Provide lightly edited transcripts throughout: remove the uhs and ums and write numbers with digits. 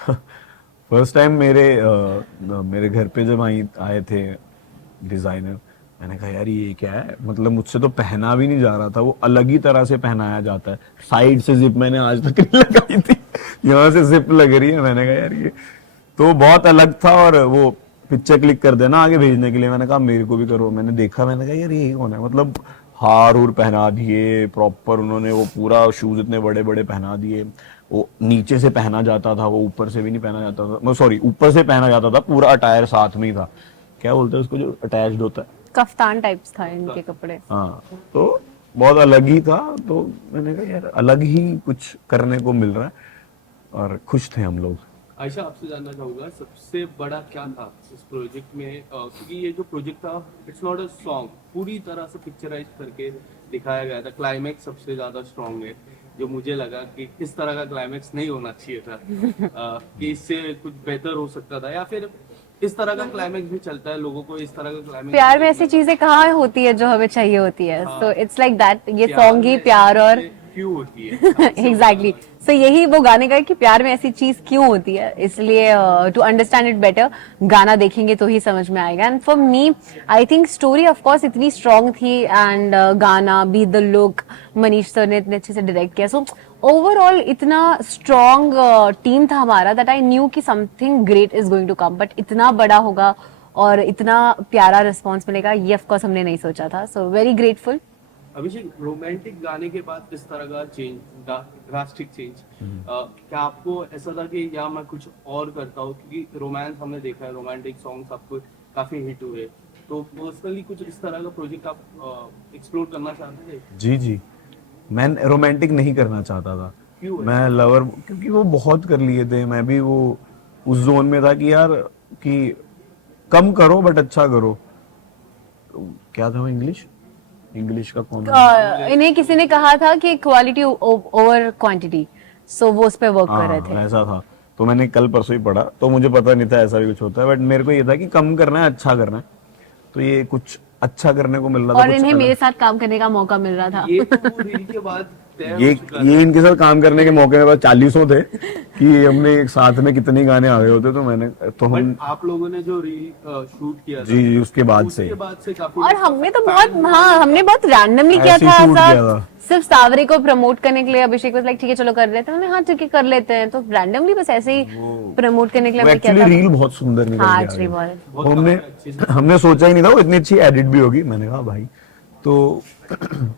First time मेरे घर पे जब आए थे डिजाइनर, मैंने कहा यार ये क्या है, मतलब मुझसे तो पहना भी नहीं जा रहा था, वो अलग ही तरह से पहनाया जाता है, साइड से जिप मैंने आज तक नहीं लगाई थी, यहाँ से जिप लग रही है। मैंने कहा यार ये तो बहुत अलग था। और वो पिक्चर क्लिक कर देना आगे भेजने के लिए, मैंने कहा मेरे को भी करो। मैंने देखा, मैंने कहा यार ये कौन है, मतलब हार उर पहना दिए प्रॉपर उन्होंने, वो पूरा शूज इतने बड़े बड़े पहना दिए, वो नीचे से पहना जाता था, वो ऊपर से भी नहीं पहना जाता था, सॉरी ऊपर से पहना जाता था, पूरा अटायर साथ में ही था, क्या बोलते हैं उसको जो अटैच्ड होता है। कफ्तान टाइप्स था इनके कपड़े। हाँ, तो बहुत अलग ही था। तो मैंने कहा यार अलग ही कुछ करने को मिल रहा है, और खुश थे हम लोग। आयशा, आपसे जानना चाहूंगा सबसे बड़ा क्या था इस प्रोजेक्ट में, क्योंकि ये जो प्रोजेक्ट था इट्स नॉट अ सॉन्ग, पूरी तरह से पिक्चराइज करके दिखाया गया था। क्लाइमैक्स सबसे ज्यादा स्ट्रॉन्ग है, जो मुझे लगा कि इस तरह का क्लाइमैक्स नहीं होना चाहिए था, कि इससे कुछ बेहतर हो सकता था, या फिर इस तरह का क्लाइमैक्स भी चलता है, लोगों को इस तरह का क्लाइमैक्स प्यार में ऐसी चीजें कहाँ होती है जो हमें चाहिए होती है, सो इट्स लाइक दैट, ये सॉन्ग ही प्यार और क्यों होती है एग्जैक्टली सो यही वो गाने का है कि प्यार में ऐसी चीज क्यों होती है, इसलिए टू अंडरस्टैंड इट बेटर गाना देखेंगे तो ही समझ में आएगा। And for me I think story of course इतनी स्ट्रांग थी, एंड गाना be the look, Manish sir ने इतने अच्छे से डायरेक्ट किया, सो ओवरऑल इतना स्ट्रांग टीम था हमारा दैट आई न्यू कि something great is going to come, but इतना बड़ा होगा और इतना प्यारा रिस्पॉन्स मिलेगा ये ऑफ कोर्स हमने नहीं सोचा था, सो वेरी ग्रेटफुल। अभिषेक, रोमांटिक गाने के बाद इस तरह का चेंज, ड्रास्टिक चेंज, क्या आपको ऐसा था कि या मैं कुछ और करता हूँ, क्योंकि रोमांस हमने देखा है, रोमांटिक सॉन्ग्स आपको काफी हिट हुए, तो पर्सनली कुछ इस तरह का प्रोजेक्ट आप एक्सप्लोर करना चाहते थे? जी जी, मैं रोमांटिक नहीं करना चाहता था, क्यों है? मैं लवर, क्योंकि वो बहुत कर लिए थे, मैं भी वो उस जोन में था कि यार कि कम करो बट अच्छा करो। तो क्या था वो, इंग्लिश इंग्लिश का कौन इन्हें किसी ने कहा था कि क्वालिटी ओवर क्वांटिटी, सो वो उस पर वर्क कर रहे थे। ऐसा था। तो मैंने कल परसों ही पढ़ा, तो मुझे पता नहीं था ऐसा भी कुछ होता है, बट मेरे को ये था कि कम करना है, अच्छा करना है, तो ये कुछ अच्छा करने को मिल रहा था, और कुछ इन्हें मेरे अलग। साथ काम करने का मौका मिल रहा था। ये तो रील के बाद तय हो ये चुका ये था। इनके साथ काम करने के मौके मेरे पास 40 थे कि हमने एक साथ में कितने गाने आ गए होते, तो मैंने तो हम बट आप लोगों ने जो रील शूट किया था, जी जी उसके बाद से उसके बाद से काफी और हमने तो बहुत, हाँ हमने बहुत रैंडमली किया ऐसे ही था shoot ऐसा, किया था। सिर्फ सावरे को प्रमोट करने के लिए। अभिषेक वाज लाइक ठीक है चलो कर लेते हैं, हमने हाँ ठीक है कर लेते हैं, तो रैंडमली बस ऐसे ही प्रमोट करने के लिए वो हमने किया एक्चुअली था। रील बहुत सुंदर निकल हाँ के आ एक्चुअली गई। बहुत बहुत वो हमने अच्छी से हमने सोचा ही नहीं था वो इतनी अच्छी एडिट भी होगी। मैंने कहा भाई, तो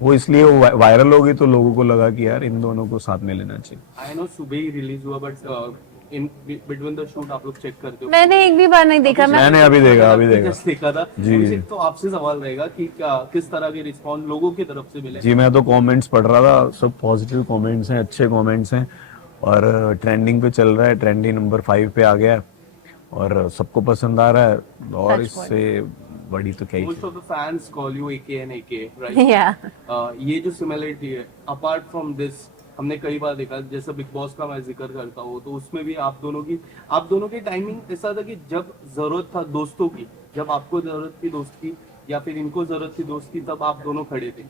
वो इसलिए वो वायरल हो गई, तो लोगों को लगा कि यार इन दोनों को साथ में लेना चाहिए। आई नो सुबह ही रिलीज हुआ, but in between the shoot आप लोग चेक करते हो? मैंने एक भी बार नहीं देखा। मैं मैंने अभी देखा जस्ट देखा था। जी। अभिषेक, तो आपसे सवाल रहेगा कि क्या किस तरह के रिस्पॉन्स लोगों की तरफ से मिले? जी, मैं तो कमेंट्स पढ़ रहा था, सब पॉजिटिव कमेंट्स हैं, अच्छे कमेंट्स हैं, और ट्रेंडिंग पे चल रहा है, ट्रेंडिंग नंबर 5 पे आ गया है, और सबको पसंद आ रहा है, और Touch इससे बड़ी तो क्या ही मोस्ट चीज़। Of the fans call you AK and AK, right? या ये जो सिमिलरिटी है, अपार्ट फ्रॉम दिस, हमने कई बार देखा, जैसे बिग बॉस का मैं जिक्र करता हूँ, तो उसमें भी आप दोनों की टाइमिंग ऐसा था कि जब जरूरत था दोस्तों की, जब आपको जरूरत थी दोस्त की या फिर इनको जरूरत थी दोस्त की, तब आप दोनों खड़े थे।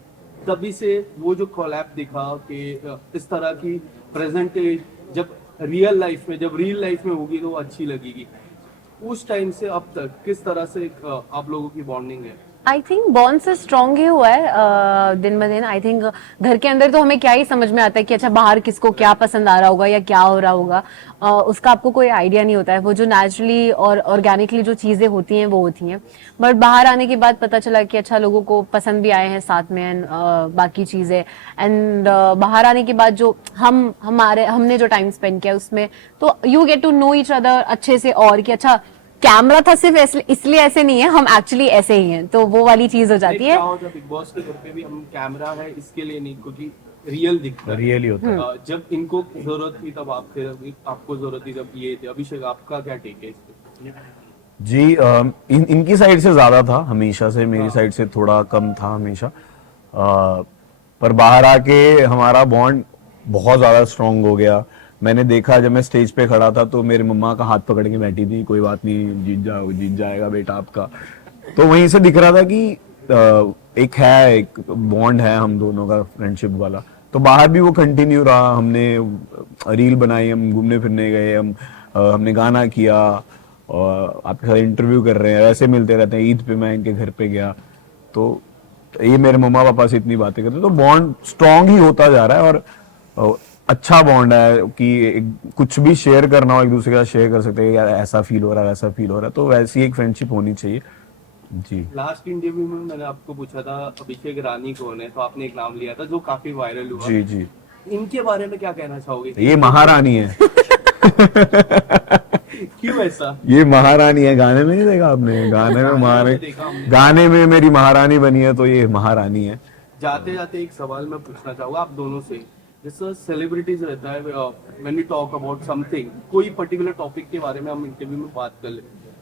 तभी से वो जो कोलैब दिखा कि इस तरह की प्रेजेंट, जब रियल लाइफ में होगी तो वो अच्छी लगेगी। उस टाइम से अब तक किस तरह से आप लोगों की बॉन्डिंग है? आई थिंक बॉन्ड से स्ट्रांग ही हुआ है दिन ब दिन। आई थिंक घर के अंदर तो हमें क्या ही समझ में आता है कि अच्छा बाहर किसको क्या पसंद आ रहा होगा या क्या हो रहा होगा, उसका आपको कोई आइडिया नहीं होता है। वो जो नेचुरली और ऑर्गेनिकली जो चीजें होती हैं वो होती हैं, बट बाहर आने के बाद पता चला कि अच्छा लोगों को पसंद भी आए हैं साथ में, एंड बाकी चीजें, एंड बाहर आने के बाद जो हमने जो टाइम स्पेंड किया उसमें, तो you get to know each other अच्छे से, और कि अच्छा कैमरा था सिर्फ इसलिए ऐसे नहीं है, हम एक्चुअली ऐसे ही हैं, तो वो वाली चीज हो जाती है। क्या होता है बिग बॉस के घर पे भी, हम कैमरा है इसके लिए नहीं, क्योंकि रियल दिखता है। रियली होता है। जब इनको जरूरत थी तब आप थे, आपको जरूरत थी तब ये थे। अभिषेक, आपका क्या टेक है इस पे? जी, इनकी साइड से ज्यादा था हमेशा से, मेरी साइड से थोड़ा कम था हमेशा, पर बाहर आके हमारा बॉन्ड बहुत ज्यादा स्ट्रांग हो गया। मैंने देखा जब मैं स्टेज पे खड़ा था, तो मेरी मम्मा का हाथ पकड़ के बैठी थी, कोई बात नहीं, जीत जाएगा बेटा आपका। तो वहीं से दिख रहा था कि एक बॉन्ड है हम दोनों का, फ्रेंडशिप वाला। तो बाहर भी वो कंटिन्यू रहा, हमने रील बनाई, हम घूमने फिरने गए, हम हमने गाना किया और आपके साथ इंटरव्यू कर रहे हैं, ऐसे मिलते रहते हैं। ईद पे मैं इनके घर पे गया तो ये मेरे मम्मा पापा से इतनी बातें करते, तो बॉन्ड स्ट्रांग ही होता जा रहा है। और अच्छा बॉन्ड है कि कुछ भी शेयर करना हो एक दूसरे के साथ शेयर कर सकते हैं, यार ऐसा फील हो रहा है, वैसा फील हो रहा है, तो वैसी एक फ्रेंडशिप होनी चाहिए जी। लास्ट इंटरव्यू में मैंने आपको पूछा था अभिषेक रानी कौन है, तो आपने एक नाम लिया था जो काफी वायरल हुआ। जी जी, इनके बारे में क्या कहना चाहोगे? ये महारानी है। क्यों ऐसा? ये महारानी है, गाने में नहीं देखा आपने? गाने में महारानी, देखा हमने। गाने में मेरी महारानी बनी है, तो ये महारानी है। जाते जाते एक सवाल मैं पूछना चाहूंगा आप दोनों से। जैसे सेलिब्रिटीज रहता है, when we talk about something, कोई पर्टिकुलर टॉपिक के बारे में हम इंटरव्यू में बात कर लेते हैं,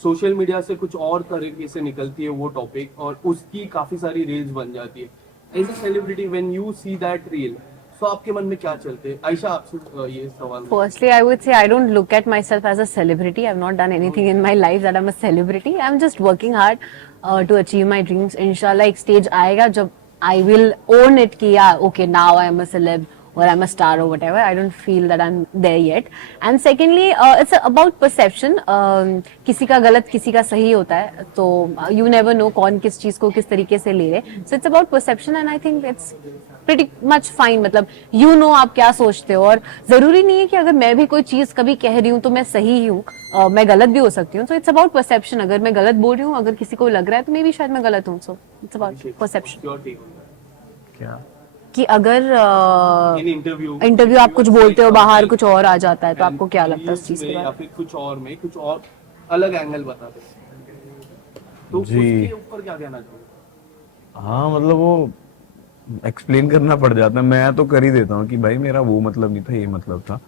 सोशल मीडिया से कुछ और तरीके से निकलती है वो टॉपिक और उसकी काफी सारी रील्स बन जाती है। As a celebrity when you see that reel, तो आपके मन में क्या चलते हैं? आयशा आपसे ये सवाल। Firstly, I would say I don't look at myself as a celebrity. I've not done anything in my life that I'm a celebrity. I'm just working hard to achieve my dreams. Inshallah, एक stage आएगा जब I will own it कि yeah, okay, now I am a celeb or I'm a star or whatever. I don't feel that I'm there yet. And secondly, it's about perception. किसी का गलत किसी का सही होता है, तो you never know कौन किस चीज को किस तरीके से ले रहे. So it's about perception and I think it's pretty much fine. मतलब you know आप क्या सोचते हो, और जरूरी नहीं है कि अगर मैं भी कोई चीज कभी कह रही हूँ तो मैं सही ही हूँ, मैं गलत भी हो सकती हूँ. So it's about perception. अगर मैं गलत बोल रही हूँ, अगर किसी को लग रहा है तो मे भी शायद मैं गलत हूँ. So it's about perception. Your take on that? क्या कि अगर इन इंटरव्यू आप कुछ बोलते हो, बाहर कुछ और आ जाता है, तो आपको क्या लगता है उस चीज के या बारे फिर कुछ और अलग एंगल बताते हैं, तो जी। उसके ऊपर क्या कहना चाहोगे? हाँ, मतलब वो एक्सप्लेन करना पड़ जाता है। मैं तो कर ही देता हूँ कि भाई मेरा वो मतलब नहीं था, ये मतलब था।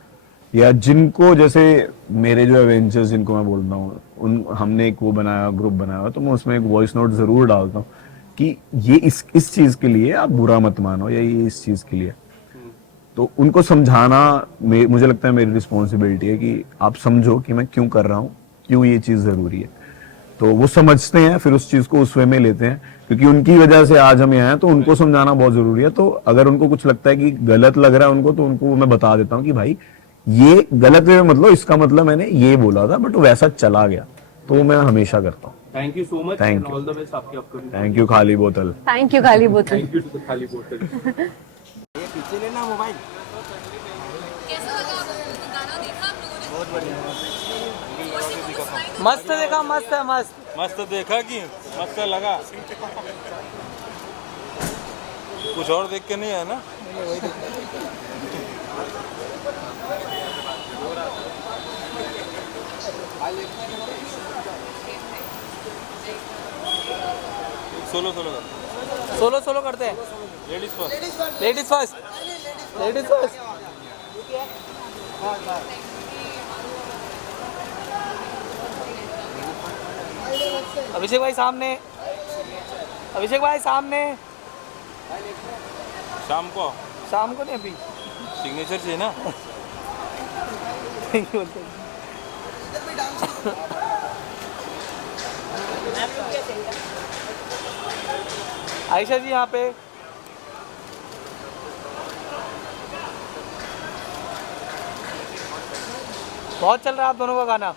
या जिनको, जैसे मेरे जो एवेंजर्स जिनको मैं बोलता हूँ, उन हमने एक वो बनाया, ग्रुप बनाया हुआ, तो मैं उसमें एक वॉइस नोट जरूर डालता हूँ कि ये इस चीज के लिए आप बुरा मत मानो, या ये इस चीज के लिए। तो उनको समझाना मुझे लगता है मेरी रिस्पॉन्सिबिलिटी है कि आप समझो कि मैं क्यों कर रहा हूँ, क्यों ये चीज जरूरी है। तो वो समझते हैं, फिर उस चीज को उस वे में लेते हैं, क्योंकि उनकी वजह से आज हम यहाँ हैं, तो उनको समझाना बहुत जरूरी है। तो अगर उनको कुछ लगता है कि गलत लग रहा है उनको, तो उनको मैं बता देता हूँ कि भाई ये गलत वे में मतलब, इसका मतलब मैंने ये बोला था, बट वैसा चला गया। तो मैं हमेशा करता हूँ। Thank you so much Thank and you. All the best आपके अपकमिंग। थैंक यू खाली बोतल। थैंक यू खाली बोतल. थैंक यू टू द खाली बोतल। पीछे लेना मोबाइल। मस्त देखा, मस्त है, मस्त. मस्त देखा कि मस्त लगा। कुछ और देख के नहीं है ना? सोलो सोलो कर। सोलो सोलो करते हैं. Ladies first. Ladies first. Ladies first. Abhishek भाई सामने. अभिषेक भाई सामने. शाम को शाम को नहीं, अभी. सिग्नेचर चाहिए ना? Thank you. आयशा जी यहाँ पे. बहुत चल रहा है आप दोनों का गाना.